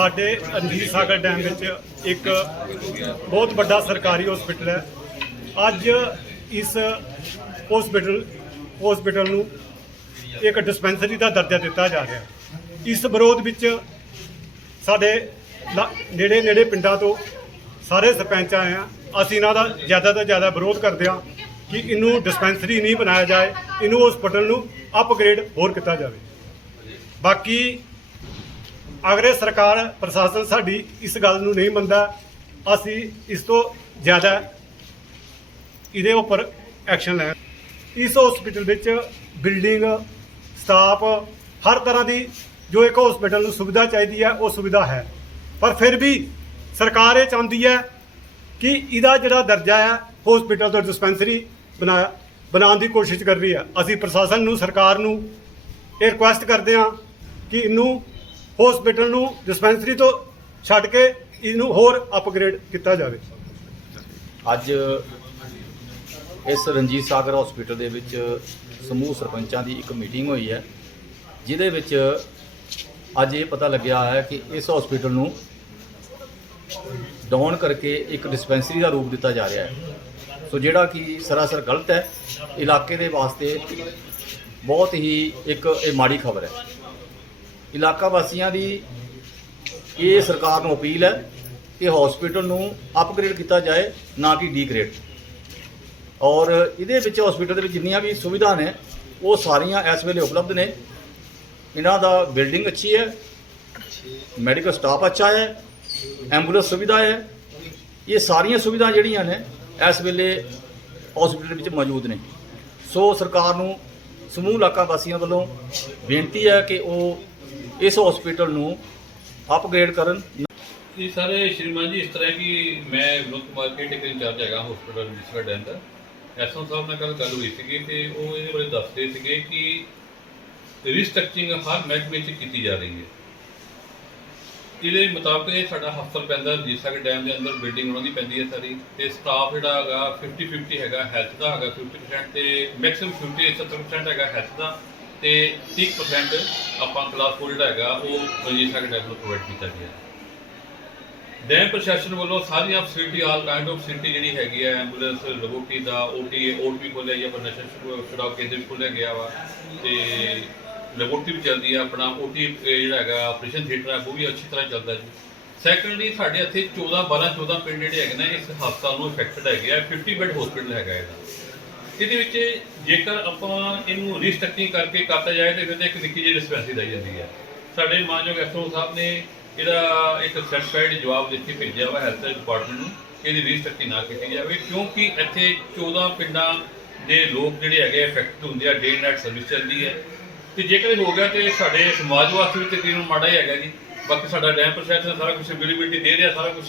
ਸਾਡੇ ਰਣਜੀਤ ਸਾਗਰ ਡੈਮ ਵਿੱਚ ਇੱਕ ਬਹੁਤ ਵੱਡਾ ਸਰਕਾਰੀ ਹਸਪੀਟਲ ਹੈ। ਅੱਜ ਇਸ ਹਸਪੀਟਲ ਹਸਪੀਟਲ ਨੂੰ ਇੱਕ ਡਿਸਪੈਂਸਰੀ ਦਾ ਦਰਜਾ ਦਿੱਤਾ ਜਾ ਰਿਹਾ ਇਸ ਵਿਰੋਧ ਵਿੱਚ ਸਾਡੇ ਨੇੜੇ ਨੇੜੇ ਪਿੰਡਾਂ ਤੋਂ ਸਾਰੇ ਸਰਪੰਚ ਆਏ ਆ। ਅਸੀਂ ਇਹਨਾਂ ਦਾ ਜ਼ਿਆਦਾ ਤੋਂ ਜ਼ਿਆਦਾ ਵਿਰੋਧ ਕਰਦੇ ਹਾਂ ਕਿ ਇਹਨੂੰ ਡਿਸਪੈਂਸਰੀ ਨਹੀਂ ਬਣਾਇਆ ਜਾਏ। ਇਹਨੂੰ ਹਸਪੀਟਲ ਨੂੰ ਅਪਗ੍ਰੇਡ ਹੋਰ ਕੀਤਾ ਜਾਵੇ। ਬਾਕੀ ਅਗਰ ਇਹ ਸਰਕਾਰ, ਪ੍ਰਸ਼ਾਸਨ ਸਾਡੀ ਇਸ ਗੱਲ ਨੂੰ ਨਹੀਂ ਮੰਨਦਾ। ਅਸੀਂ ਇਸ ਤੋਂ ਜ਼ਿਆਦਾ ਇਹਦੇ ਉੱਪਰ ਐਕਸ਼ਨ ਲੈ ਇਸ ਹਸਪੀਟਲ ਵਿੱਚ ਬਿਲਡਿੰਗ ਸਟਾਫ ਹਰ ਤਰ੍ਹਾਂ ਦੀ ਜੋ ਇੱਕ ਹਸਪੀਟਲ ਨੂੰ ਸੁਵਿਧਾ ਚਾਹੀਦੀ ਹੈ, ਉਹ ਸੁਵਿਧਾ ਹੈ। ਪਰ ਫਿਰ ਵੀ ਸਰਕਾਰ ਇਹ ਚਾਹੁੰਦੀ ਹੈ ਕਿ ਇਹਦਾ ਜਿਹੜਾ ਦਰਜਾ ਹੈ ਹਸਪੀਟਲ ਤੋਂ ਡਿਸਪੈਂਸਰੀ ਬਣਾ, ਬਣਾਉਣ ਦੀ ਕੋਸ਼ਿਸ਼ ਕਰ ਰਹੀ ਹੈ। ਅਸੀਂ ਪ੍ਰਸ਼ਾਸਨ ਨੂੰ, ਸਰਕਾਰ ਨੂੰ ਇਹ ਰਿਕੁਐਸਟ ਕਰਦੇ ਹਾਂ ਕਿ ਇਹਨੂੰ ਹਸਪੀਟਲ ਨੂੰ ਡਿਸਪੈਂਸਰੀ ਤੋਂ ਛੱਡ ਕੇ ਇਹਨੂੰ ਹੋਰ ਅਪਗ੍ਰੇਡ ਕੀਤਾ ਜਾਵੇ। ਅੱਜ ਇਸ ਰਣਜੀਤ ਸਾਗਰ ਹਸਪੀਟਲ ਦੇ ਵਿੱਚ ਸਮੂਹ ਸਰਪੰਚਾਂ ਦੀ ਇੱਕ ਮੀਟਿੰਗ ਹੋਈ ਹੈ, ਜਿਹਦੇ ਵਿੱਚ ਅੱਜ ਇਹ ਪਤਾ ਲੱਗਿਆ ਹੈ ਕਿ ਇਸ ਹਸਪੀਟਲ ਨੂੰ ਡਾਊਨ ਕਰਕੇ ਇੱਕ ਡਿਸਪੈਂਸਰੀ ਦਾ ਰੂਪ ਦਿੱਤਾ ਜਾ ਰਿਹਾ ਹੈ। ਸੋ ਜਿਹੜਾ ਕਿ ਸਰਾਸਰ ਗਲਤ ਹੈ, ਇਲਾਕੇ ਦੇ ਵਾਸਤੇ ਬਹੁਤ ਹੀ ਇੱਕ ਇਹ ਮਾੜੀ ਖਬਰ ਹੈ। ਇਲਾਕਾ ਵਾਸੀਆਂ ਦੀ ਇਹ ਸਰਕਾਰ ਨੂੰ ਅਪੀਲ ਹੈ ਕਿ ਹਸਪੀਟਲ ਨੂੰ ਅਪਗ੍ਰੇਡ ਕੀਤਾ ਜਾਏ, ਨਾ ਕਿ ਡੀਗ੍ਰੇਡ ਔਰ ਇਹਦੇ ਵਿੱਚ ਹਸਪੀਟਲ ਦੇ ਵਿੱਚ ਜਿੰਨੀਆਂ ਵੀ ਸੁਵਿਧਾ ਨੇ, ਉਹ ਸਾਰੀਆਂ ਇਸ ਵੇਲੇ ਉਪਲਬਧ ਨੇ। ਇਹਨਾਂ ਦਾ ਬਿਲਡਿੰਗ ਅੱਛੀ ਹੈ ਮੈਡੀਕਲ ਸਟਾਫ ਅੱਛਾ ਹੈ ਐਂਬੂਲੈਂਸ ਸੁਵਿਧਾ ਹੈ। ਇਹ ਸਾਰੀਆਂ ਸੁਵਿਧਾ ਜਿਹੜੀਆਂ ਨੇ, ਇਸ ਵੇਲੇ ਹਸਪੀਟਲ ਵਿੱਚ ਮੌਜੂਦ ਨੇ। ਸੋ ਸਰਕਾਰ ਨੂੰ ਸਮੂਹ ਇਲਾਕਾ ਵਾਸੀਆਂ ਵੱਲੋਂ ਬੇਨਤੀ ਹੈ ਕਿ ਉਹ ਇਸ ਹਸਪੀਟਲ ਨੂੰ ਅਪਗ੍ਰੇਡ ਕਰਨ। ਜੀ ਸਾਰੇ ਸ਼੍ਰੀਮਾਨ ਜੀ, ਇਸ ਤਰ੍ਹਾਂ ਕਿ ਮੈਂ Vinod Kumar caretaker incharge ਹੈਗਾ ਹਸਪੀਟਲ ਜਿਸਕਾ ਡੈਮ ਦਾ ਐਸਓ ਸਾਹਿਬ ਨਾਲ ਕੱਲ ਗੱਲ ਹੋਈ ਸੀਗੀ ਤੇ ਉਹ ਇਹਦੇ ਬਾਰੇ ਦੱਸਦੇ ਸੀਗੇ ਕਿ ਰੀਸਟਰਕਚਰਿੰਗ ਹਰ ਮਹਿਕਮੇ 'ਚ ਕੀਤੀ ਜਾ ਰਹੀ ਹੈ। ਇਹਦੇ ਮੁਤਾਬਕ ਇਹ ਸਾਡਾ ਹਸਪਤਾਲ ਪੈਂਦਾ ਜਿਸਕਾ ਡੈਮ ਦੇ ਅੰਦਰ ਬਿਲਡਿੰਗ ਉਹਨਾਂ ਦੀ ਪੈਂਦੀ ਹੈ ਸਾਰੀ। ਤੇ ਸਟਾਫ ਜਿਹੜਾ ਹੈਗਾ 50 50 ਹੈਗਾ ਹੈਲਥ ਦਾ ਹੈਗਾ 50% ਤੇ ਮੈਕਸਿਮਮ 50 70% ਹੈਗਾ ਹੈਲਥ ਦਾ। ਤੇ 30% ਆਪਾਂ ਕਲਾਸ 4 ਜਿਹੜਾ ਹੈਗਾ, ਉਹ ਜਿਸਕਾ ਡੈਮ ਪ੍ਰੋਵਾਈਡ ਕੀਤਾ ਗਿਆ ਹੈ। ਡੈਮ ਪ੍ਰਸ਼ਾਸਨ ਵੱਲੋਂ ਸਾਰੀਆਂ facility all kind of facility ਜਿਹੜੀ ਹੈਗੀ ਹੈ ਐਂਬੂਲੈਂਸ ਲੈਬੋਰਟਰੀ ਦਾ ਓਟੀ ਓਟੀ ਖੋਲਿਆ ਗਿਆ, ਪਰ ਨਸ਼ਾ ਛੁਡਾਓ ਕੇਂਦਰ ਵੀ ਖੋਲਿਆ ਗਿਆ ਵਾ। ਤੇ ਲੈਬੋਰਟਰੀ ਵੀ ਚੱਲਦੀ ਹੈ ਆਪਣਾ ਓਟੀ ਜਿਹੜਾ ਹੈਗਾ ਆਪਰੇਸ਼ਨ ਥੀਏਟਰ ਹੈ ਉਹ ਵੀ ਅੱਛੀ ਤਰ੍ਹਾਂ ਚੱਲਦਾ ਜੀ। ਸੈਕੰਡਲੀ ਸਾਡੇ ਇੱਥੇ 14 12 14 ਪਿੰਡ ਜਿਹੜੇ ਹੈਗੇ ਨੇ, ਇਸ ਹਸਪਤਾਲ ਨੂੰ ਇਫੈਕਟਡ ਹੈਗੇ ਆ 50 ਬੈੱਡ ਹਸਪੀਟਲ ਹੈਗਾ ਇਹਦਾ। ਇਹਦੇ ਵਿੱਚ ਜੇਕਰ ਆਪਾਂ ਇਹਨੂੰ ਰੀਸਟਰਕਚਰਿੰਗ ਕਰਕੇ ਕਰਤਾ ਜਾਏ ਤੇ ਫਿਰ ਤਾਂ ਇੱਕ ਨਿੱਕੀ ਜਿਹੀ ਡਿਸਪੈਂਸਰੀ ਲਾਈ ਜਾਂਦੀ ਹੈ। ਸਾਡੇ ਮਾਨਯੋਗ ਐਸਓ ਸਾਹਿਬ ਨੇ ਇਹਦਾ ਇੱਕ ਸੈਟੀਸਫਾਈਡ ਜਵਾਬ ਲਿਖ ਕੇ ਭੇਜਿਆ ਵਾ ਹੈਲਥ ਡਿਪਾਰਟਮੈਂਟ ਨੂੰ ਕਿ ਇਹਦੀ ਰੀਸਟਰਕਚਰਿੰਗ ਨਾ ਕੀਤੀ ਜਾਵੇ ਕਿਉਂਕਿ ਇੱਥੇ 14 ਪਿੰਡਾਂ ਦੇ ਲੋਕ ਜਿਹੜੇ ਹੈਗੇ ਇਫੈਕਟ ਹੁੰਦੇ ਆ ਡੇ ਨਾਈਟ ਸਰਵਿਸ ਚੱਲਦੀ ਹੈ। ਤੇ ਜੇਕਰ ਹੋ ਗਿਆ ਤੇ ਸਾਡੇ ਸਮਾਜ ਵਾਸਤੇ ਵੀ ਤਕਰੀਬਨ ਮਾੜਾ ਹੀ ਹੈਗਾ ਜੀ। ਬਾਕੀ ਸਾਡਾ ਡੈਮ ਪ੍ਰਸ਼ਾਸਨ ਸਾਰਾ ਕੁਝ ਅਵੇਲੇਬਿਲਟੀ ਦੇ ਰਿਹਾ ਸਾਰਾ ਕੁਝ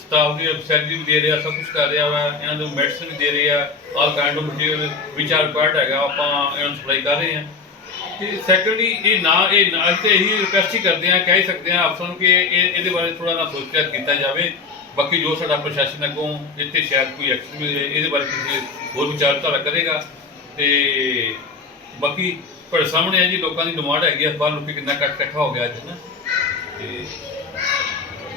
ਸਟਾਫ ਦੀ ਸੈਲਰੀ ਵੀ ਦੇ ਰਿਹਾ, ਸਭ ਕੁਝ ਕਰ ਰਿਹਾ ਵਾ, ਇਹਨਾਂ ਨੂੰ ਮੈਡੀਸਨ ਵੀ ਦੇ ਰਿਹਾ ਆਲ ਕਾਈਂਡ ਆਫ ਮਟੀਰੀਅਲ ਵਿਚ ਆਰ ਰਿਕੁਆਇਰਡ ਹੈਗਾ, ਆਪਾਂ ਇਹਨਾਂ ਨੂੰ ਸਪਲਾਈ ਕਰ ਰਹੇ ਹਾਂ। ਤੇ ਸੈਕੰਡਲੀ ਇਹ ਨਾ, ਇਹ ਨਾਲ ਤੇ ਇਹੀ ਰਿਕਵੈਸਟ ਹੀ ਕਰਦੇ ਆ ਕਹਿ ਸਕਦੇ ਆ ਅਫਸਰਾਂ ਨੂੰ ਕਿ ਇਹ, ਇਹਦੇ ਬਾਰੇ ਥੋੜਾ ਨਾ ਸੋਚ ਕੇ ਕੀਤਾ ਜਾਵੇ। ਬਾਕੀ ਜੋ ਸਾਡਾ ਪ੍ਰਸ਼ਾਸਨ ਅੱਗੋਂ ਇੱਥੇ ਸ਼ਾਇਦ ਕੋਈ ਐਕਸ਼ਨ ਇਹਦੇ ਬਾਰੇ ਕਿਸੇ ਹੋਰ ਵਿਚਾਰਧਾਰਾ ਕਰੇਗਾ। ਤੇ ਬਾਕੀ ਪਰ ਸਾਹਮਣੇ ਹੈ ਜੀ, ਲੋਕਾਂ ਦੀ ਡਿਮਾਂਡ ਹੈਗੀ ਆ, ਬਾਹਰ ਲੋਕੀ ਕਿੰਨਾ ਕੱਟ ਇਕੱਠਾ ਹੋ ਗਿਆ ਅੱਜ ਨਾ? ਤੇ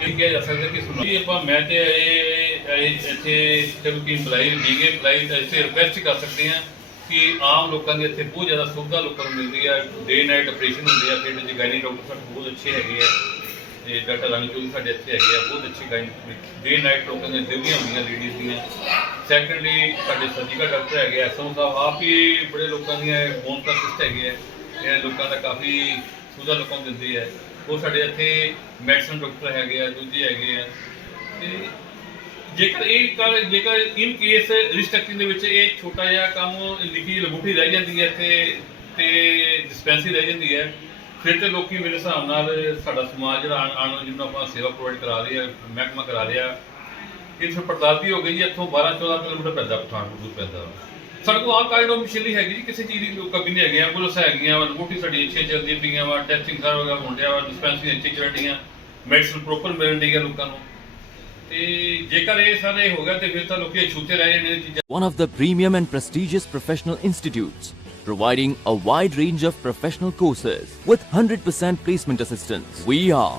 ਇਹ ਕਿਹਾ ਜਾ ਸਕਦਾ ਕਿ ਸੁਣੋ। ਆਪਾਂ ਮੈਂ ਤੇ ਇਹ ਇਹ ਇੱਥੇ ਚਲੋ ਕੀ ਬੁਲਾਈ ਲੀਗੇ ਬੁਲਾਈ ਇੱਥੇ ਰਿਕਵੈਸਟ ਕਰ ਸਕਦੇ ਆ ਕਿ ਆਮ ਲੋਕਾਂ ਦੀ ਇੱਥੇ ਬਹੁਤ ਜ਼ਿਆਦਾ ਸੁਵਿਧਾ ਲੋਕਾਂ ਨੂੰ ਮਿਲਦੀ ਹੈ ਡੇ ਨਾਈਟ ਆਪਰੇਸ਼ਨ ਹੁੰਦੇ ਆ ਪਿੰਡ ਚ ਗਾਇਨੀ ਡਾਕਟਰ ਸਾਡੇ ਬਹੁਤ ਅੱਛੇ ਹੈਗੇ ਆ, ਤੇ ਡਾਕਟਰ ਰਣਜੋਤ ਸਾਡੇ ਇੱਥੇ ਹੈਗੇ ਆ, ਬਹੁਤ ਅੱਛੇ ਗਾਇਨੀ ਡੇ ਨਾਈਟ ਲੋਕਾਂ ਦੀਆਂ ਡਿਊਟੀਆਂ ਹੁੰਦੀਆਂ ਲੇਡੀਜ਼ ਦੀਆਂ। ਸੈਕੰਡਲੀ ਸਾਡੇ ਸਰਜੀਕਲ ਡਾਕਟਰ ਹੈਗੇ ਆ ਐਸਐਮ ਸਾਹਿਬ ਆਪ ਹੀ ਬੜੇ ਲੋਕਾਂ ਦੀਆਂ ਬੋਨ ਪ੍ਰਸਿਸਟ ਹੈਗੇ ਆ। ਇਹ ਲੋਕਾਂ ਦਾ ਕਾਫੀ ਸੁਵਿਧਾ ਲੋਕਾਂ ਨੂੰ ਦਿੰਦੀ ਹੈ ਉਹ ਸਾਡੇ ਇੱਥੇ ਮੈਡੀਸਨ ਡਾਕਟਰ ਹੈਗੇ ਆ, ਦੂਜੇ ਹੈਗੇ ਆ। ਤੇ ਜੇਕਰ ਇਹ ਕਰ ਜੇਕਰ ਇਨ ਕੇਸ ਰਿਸਟਰਕਚਰਿੰਗ ਦੇ ਵਿੱਚ ਇਹ ਛੋਟਾ ਜਿਹਾ ਕੰਮ ਲਿਖੀ ਲਬੂਟੀ ਰਹਿ ਜਾਂਦੀ ਹੈ ਤੇ ਤੇ ਡਿਸਪੈਂਸਰੀ ਰਹਿ ਜਾਂਦੀ ਹੈ, ਫਿਰ ਤੇ ਲੋਕੀ ਮੇਰੇ ਹਿਸਾਬ ਨਾਲ ਸਾਡਾ ਸਮਾਜ ਜਿਹੜਾ ਆਣ ਆਣ ਜਿਹਨੂੰ ਆਪਾਂ ਸੇਵਾ ਪ੍ਰੋਵਾਈਡ ਕਰਾ ਰਹੇ ਆ, ਮਹਿਕਮਾ ਕਰਾ ਰਿਹਾ ਇਹ ਫਿਰ ਪੜਤਾਲ ਹੋ ਗਈ ਜੀ, ਇੱਥੋਂ 12 14 ਕਿਲੋਮੀਟਰ ਪੈਂਦਾ ਪਠਾਨਕੋਟ ਨੂੰ ਪੈਂਦਾ। ਸਾਡੇ ਕੋਲ ਆਲ ਕਾਈਂਡ ਆਫ ਮਸ਼ੀਨਰੀ ਹੈਗੀ ਜੀ ਕਿਸੇ ਚੀਜ਼ ਦੀ ਕਮੀ ਨਹੀਂ ਹੈਗੀ ਐਂਬੂਲੈਂਸ ਹੈਗੀਆਂ ਵਾ ਲਬੂਟੀ ਸਾਡੀ ਅੱਛੀ ਚੱਲਦੀ ਪਈਆਂ ਵਾ ਟੈਸਟਿੰਗ ਸਾਰਾ ਵਗਾ ਹੁੰਦਿਆ ਵਾ ਡਿਸਪੈਂਸਰੀ ਅੱਛੀ ਚੱਲ ਰਹੀਆਂ ਮੈਡੀਸਨ ਪ੍ਰੋਪਰ ਮਿਲਣ ਦੀ ਹੈ ਲੋਕਾਂ ਨੂੰ ਤੇ ਜੇਕਰ ਇਹ ਸਾਰੇ ਹੋ ਗਿਆ ਤੇ ਫਿਰ ਤਾਂ ਲੋਕੀ ਛੂਤੇ ਰਹਿ ਜਾਣੇ ਇਹ ਚੀਜ਼ਾਂ one of the premium and prestigious professional institutes, providing a wide range of professional courses with 100% placement assistance. We are